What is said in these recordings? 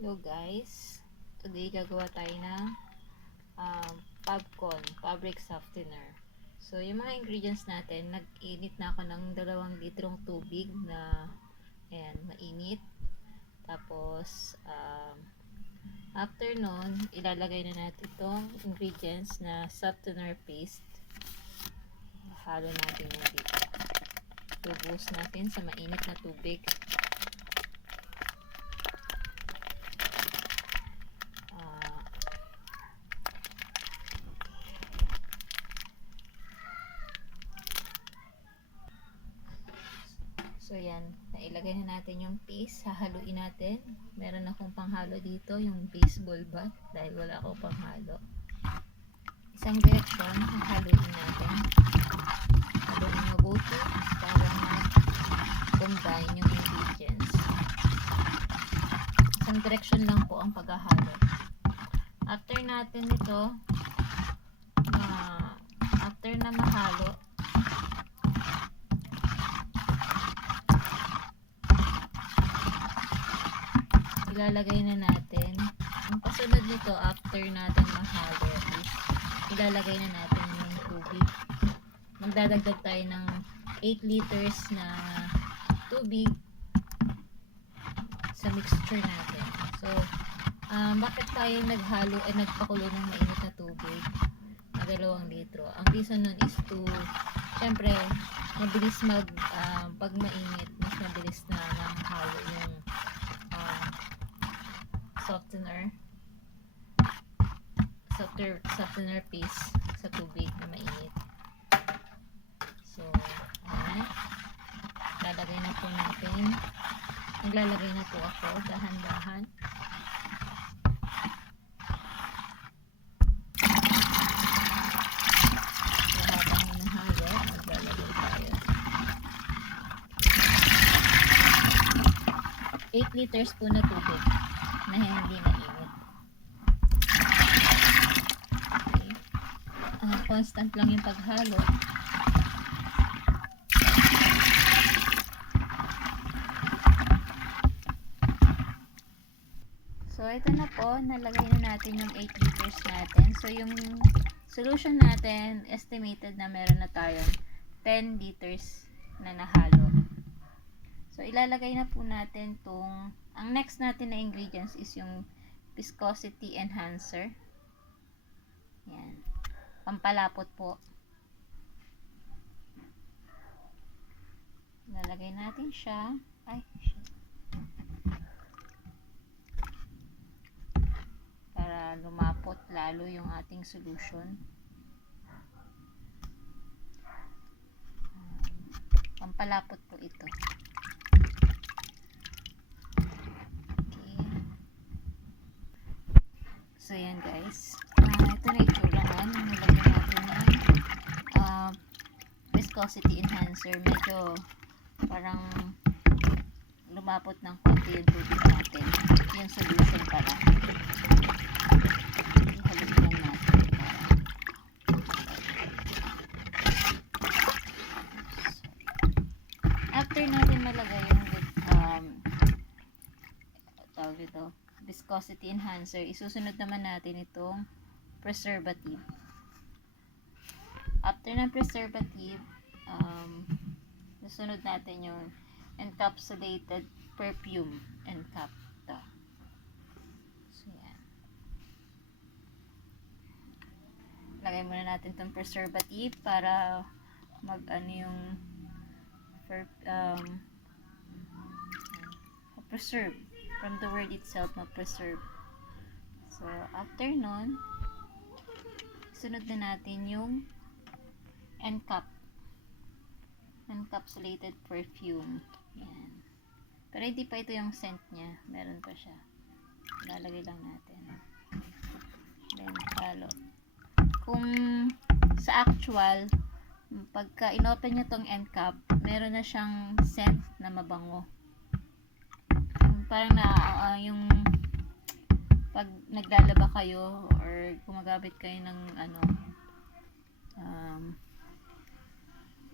Hello guys, today gagawa tayo ng fabcon, fabric softener. So yung mga ingredients natin, nag-init na ako ng 2 litrong tubig na ayan, mainit. Tapos after nun, ilalagay na natin itong ingredients na softener paste. Halo natin yung dito. Tubuhos natin sa mainit na tubig. So yan, nailagay na natin yung paste, hahaluin natin. Meron akong panghalo dito, yung baseball bat, dahil wala akong panghalo. Isang direksyon, hahaluin natin. Haluin mabuti para mag-combine yung ingredients. Isang direksyon lang po ang paghahalo. After natin ito, after na mahalo, ilalagay na natin. Ang kasunod nito after natin mahalo is ilalagay na natin yung tubig. Magdadagdag tayo ng 8 liters na tubig sa mixture natin. So, bakit tayo naghalo ay nagpakulo ng mainit na tubig na 2 litro? Ang reason nun is to, syempre, mabilis pag mainit, mas mabilis na mahalo yung softener paste sa tubig na mainit. So, lalagay na po natin. Maglalagay na po ako dahan-dahan. So, habang hinahalo, maglalagay tayo. 8 liters po na tubig na hindi mainit. Constant lang yung paghalo. So, ito na po. Nalagay na natin yung 8 liters natin. So, yung solution natin, estimated na meron na tayong 10 liters na nahalo. So, ilalagay na po natin ang next natin na ingredients is yung viscosity enhancer. Yan. Pampalapot po. Lalagay natin siya. Para lumapot lalo yung ating solution. Pampalapot po ito. Okay. So, yan guys. Ito na itsura nun. Nilagay natin ng viscosity enhancer. Medyo parang lumapot ng konti yung tubig natin. Yung solution para. Ihaluin lang natin. After natin malagay yung tawag ito, viscosity enhancer, isusunod naman natin itong preservative. After ng preservative, nasunod natin yung encapsulated perfume encap. So, yan. Lagay muna natin itong preservative para yung preserve. From the word itself, preserve. So, after nun, sunod na natin yung encapsulated perfume. Yan. Pero hindi pa ito yung scent niya. Meron pa siya. Lalagay lang natin. Then, halo. Kung sa actual, pagka inopen nyo tong encap, meron na siyang scent na mabango. Parang yung pag naglalaba kayo or gumagamit kayo ng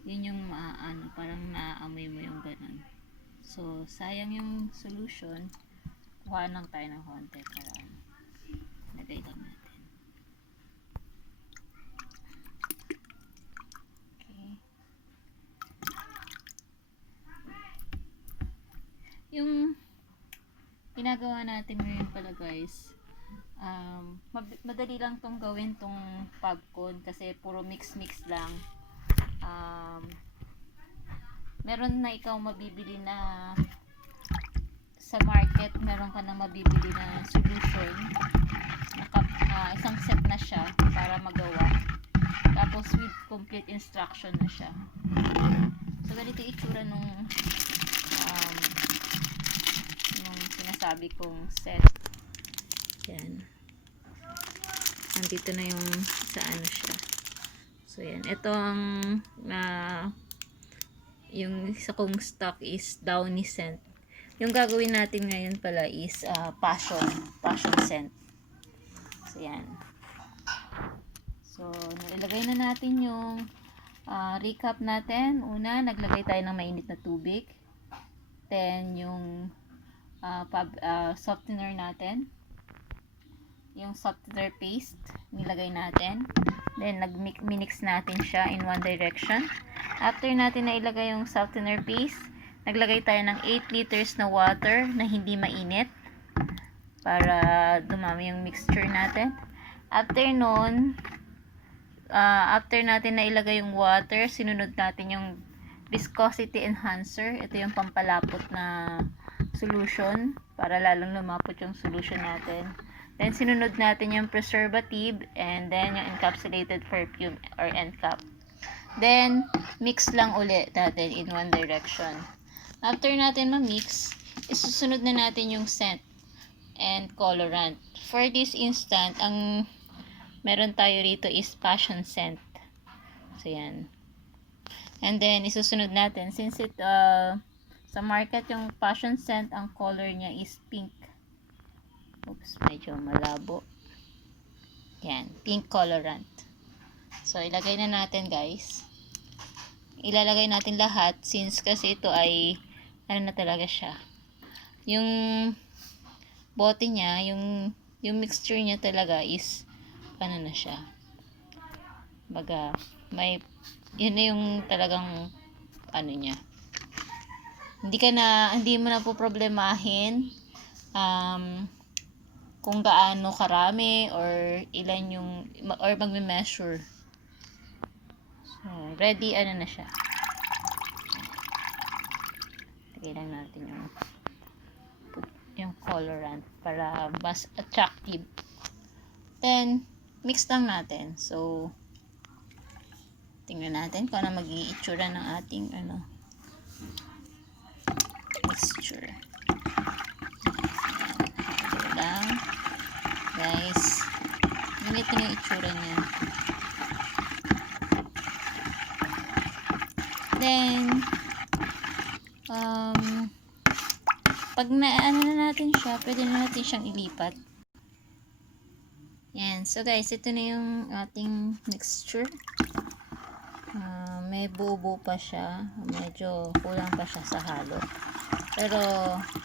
yun yung parang naaamoy mo yung ganun. So, sayang yung solution kuha lang tayo ng konti para lagay lang natin. Okay. Yung ginagawa natin ngayon pala guys, madali lang tong gawin tong fabcon kasi puro mix lang. Meron na ikaw mabibili na sa market, meron ka na mabibili na solution. Isang set na siya para magawa. Tapos with complete instruction na siya. So ganito yung itsura nung sinasabi kong set. Yan. Nandito na yung sa ano siya. So yan. Ito ang yung isa kong stock is downy scent. Yung gagawin natin ngayon pala is passion scent. So yan. So nilagay na natin yung recap natin. Una, naglagay tayo ng mainit na tubig. Then yung softener natin. Yung softener paste nilagay natin. Then nag-mix natin siya in one direction. After natin na ilagay yung softener paste, naglagay tayo ng 8 liters na water na hindi mainit para dumami yung mixture natin. After nun, after natin na ilagay yung water, sinunod natin yung viscosity enhancer. Ito yung pampalapot na solution para lalong lumapot yung solution natin. Then sinunod natin yung preservative and then yung encapsulated perfume or end cap. Then mix lang ulit natin in one direction. After natin ma-mix, isusunod na natin yung scent and colorant. For this instant, ang meron tayo rito is passion scent. So yan. And then isusunod natin since it sa market yung passion scent, ang color niya is pink. Oops, medyo malabo. Yan, pink colorant. So ilagay na natin guys. Ilalagay natin lahat since kasi ito ay ano na talaga siya. Yung bote niya, yung mixture niya talaga is ano na siya. Baga may yun na yung talagang ano niya. Hindi mo na po problemahin kung gaano karami or ilan yung or magme-measure. So, ready ano na siya. Lagay lang natin yung colorant para mas attractive. Then mix lang natin. So tingnan natin kung ano magiging itsura ng ating mixture. Ito lang guys, ganito na yung itsura niya. Then pag na natin siya, pwede na natin siyang ilipat. Yan. So guys, ito na yung ating mixture. May buo pa siya. Medyo kulang pa siya sa halo. Pero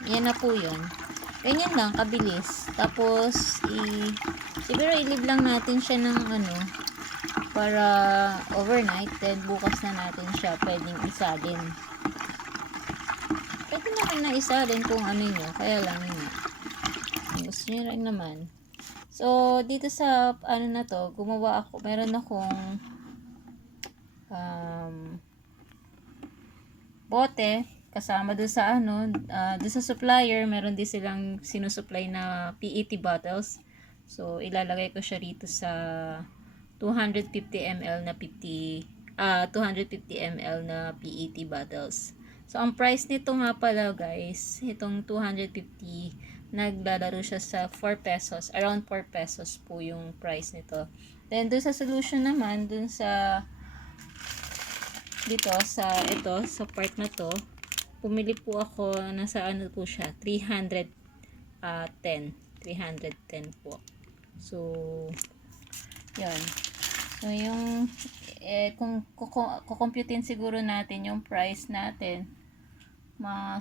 yan na po yun. Ganyan lang, kabilis. Tapos siguro i-leave lang natin siya ng para overnight. Then bukas na natin siya pwedeng isalin. Pwede naman na isalin kung ano nyo. Kaya lang yun. Gusto nyo rin naman. So, dito sa na to, gumawa ako. Meron akong bote. Kasama doon sa doon sa supplier. Meron din silang sinusupply na PET bottles. So, ilalagay ko siya rito sa 250 ml na 250 ml na PET bottles. So, ang price nito nga pala guys, itong 250, naglalaro siya sa 4 pesos. Around 4 pesos po yung price nito. Then, dun sa solution naman, dun sa dito, sa part na to, pumili po ako, nasa po siya, 310 po. So, yun. So, yung kung kukumputin siguro natin yung price natin,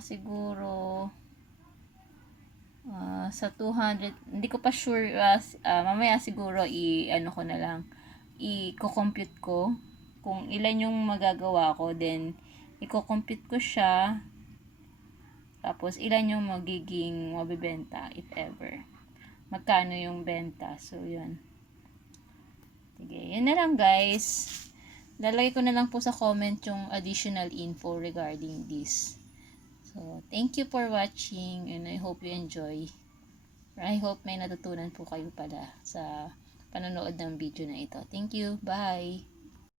siguro nasa 200, hindi ko pa sure, mamaya siguro ano ko na lang, i-compute ko kung ilan yung magagawa ko, then i-compute ko siya, tapos ilan yung magiging mabibenta if ever. Magkano yung benta. So, yun. Sige, yun na lang guys. Lalagay ko na lang po sa comment yung additional info regarding this. So, thank you for watching and I hope you enjoy. I hope may natutunan po kayo pala sa panonood ng video na ito. Thank you. Bye!